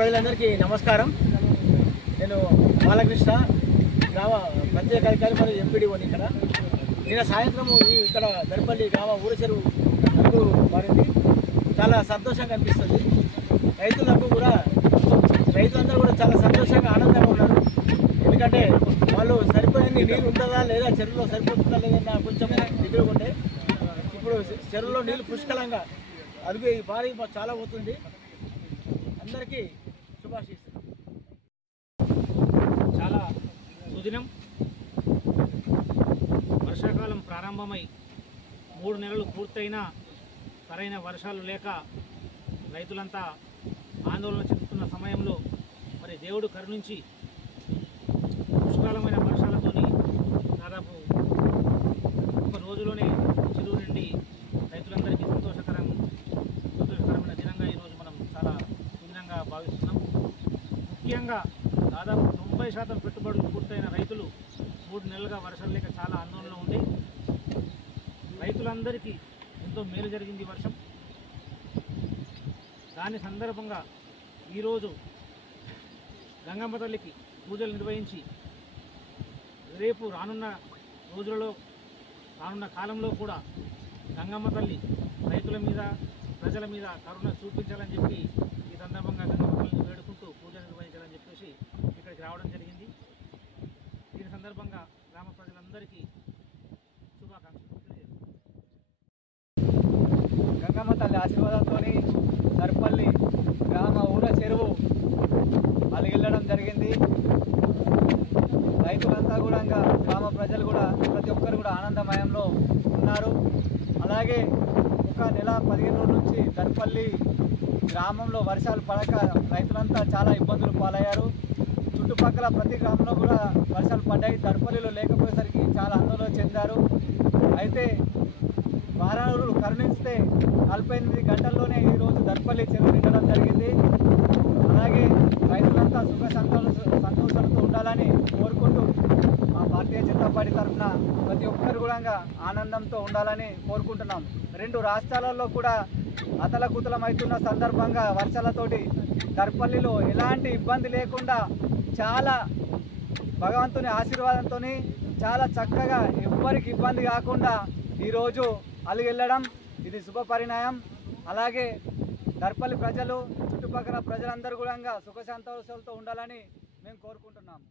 ప్రజలందరికీ నమస్కారం. నేను బాలకృష్ణ గ్రామ ప్రత్యేక అధికారి మరియు ఎంపీడీఓని. ఇక్కడ నిన్న సాయంత్రం ఇక్కడ దర్పల్లి గ్రామ ఊర చెరువు నాకు మారింది. చాలా సంతోషంగా అనిపిస్తుంది. రైతులందరూ కూడా చాలా సంతోషంగా ఆనందంగా ఉన్నారు. ఎందుకంటే వాళ్ళు సరిపోయిన నీళ్ళు ఉంటుందా లేదా, చెరువులో సరిపోతుందా లేదన్న కొంచెం దిగులు ఉండే. ఇప్పుడు చెరువులో నీళ్ళు పుష్కలంగా అదిగే ఈ భారీ చాలా అవుతుంది. అందరికీ శుభాశిస్తున్నాం. చాలా సుదినం. వర్షాకాలం ప్రారంభమై 3 నెలలు పూర్తయినా సరైన వర్షాలు లేక రైతులంతా ఆందోళన చెందుతున్న సమయంలో మరి దేవుడు కరుణించి పుష్కలమైన వర్షాలతోని దాదాపు ఒక రోజులోనే చెరువు నుండి రైతులందరికీ సంతోషకరమైన దినంగా ఈరోజు మనం చాలా సుదినంగా భావిస్తున్నాం. ముఖ్యంగా దాదాపు 90% పెట్టుబడులు పూర్తయిన రైతులు 3 నెలలుగా వర్షాలు లేక చాలా ఆందోళనలో ఉండి రైతులందరికీ ఎంతో మేలు జరిగింది వర్షం. దాని సందర్భంగా ఈరోజు గంగమ్మ తల్లికి పూజలు నిర్వహించి రేపు రానున్న రోజులలో రానున్న కాలంలో కూడా గంగమ్మ తల్లి రైతుల మీద ప్రజల మీద కరుణ చూపించాలని చెప్పి ఈ సందర్భంగా గంగమ్మ తల్లిని వేడుకుంటూ పూజ నిర్వహించాలని చెప్పేసి ఇక్కడికి రావడం జరిగింది. దీని సందర్భంగా గ్రామ ప్రజలందరికీ శుభాకాంక్షలు తెలియజేస్తున్నాను. గంగమ్మ తల్లి ఆశీర్వాదంతో దర్పల్లి గ్రామ ఊర చెరువు అలిగిల్లడం జరిగింది. రైతులంతా కూడా గ్రామ ప్రజలు కూడా ప్రతి ఒక్కరు కూడా ఆనందమయంలో ఉన్నారు. అలాగే ఒక నెల 15 రోజుల నుంచి దర్పల్లి గ్రామంలో వర్షాలు పడక రైతులంతా చాలా ఇబ్బందులు పాలయ్యారు. చుట్టుపక్కల ప్రతి గ్రామంలో కూడా వర్షాలు పడ్డాయి. దర్పల్లిలో లేకపోయేసరికి చాలా ఆందోళన చెందారు. అయితే వారాలు కరుణిస్తే 48 గంటల్లోనే ఈరోజు దర్పల్లి చెరువు నిండడం జరిగింది. అలాగే రైతులంతా సుఖ సంతోషాలతో ఉండాలని కోరుకుంటూ మా భారతీయ జనతా పార్టీ తరఫున ప్రతి ఒక్కరు కూడా ఆనందంతో ఉండాలని కోరుకుంటున్నాం. 2 రాష్ట్రాలలో కూడా అతలకుతలమవుతున్న సందర్భంగా వర్షాలతోటి దర్పల్లిలో ఎలాంటి ఇబ్బంది లేకుండా చాలా భగవంతుని ఆశీర్వాదంతో చాలా చక్కగా ఎవ్వరికి ఇబ్బంది కాకుండా ఈరోజు అలిగెళ్ళడం ఇది శుభ పరిణామం. అలాగే దర్పల్లి ప్రజలు చుట్టుపక్కల ప్రజలందరూ కూడా సుఖ సంతోషాలతో ఉండాలని మేము కోరుకుంటున్నాము.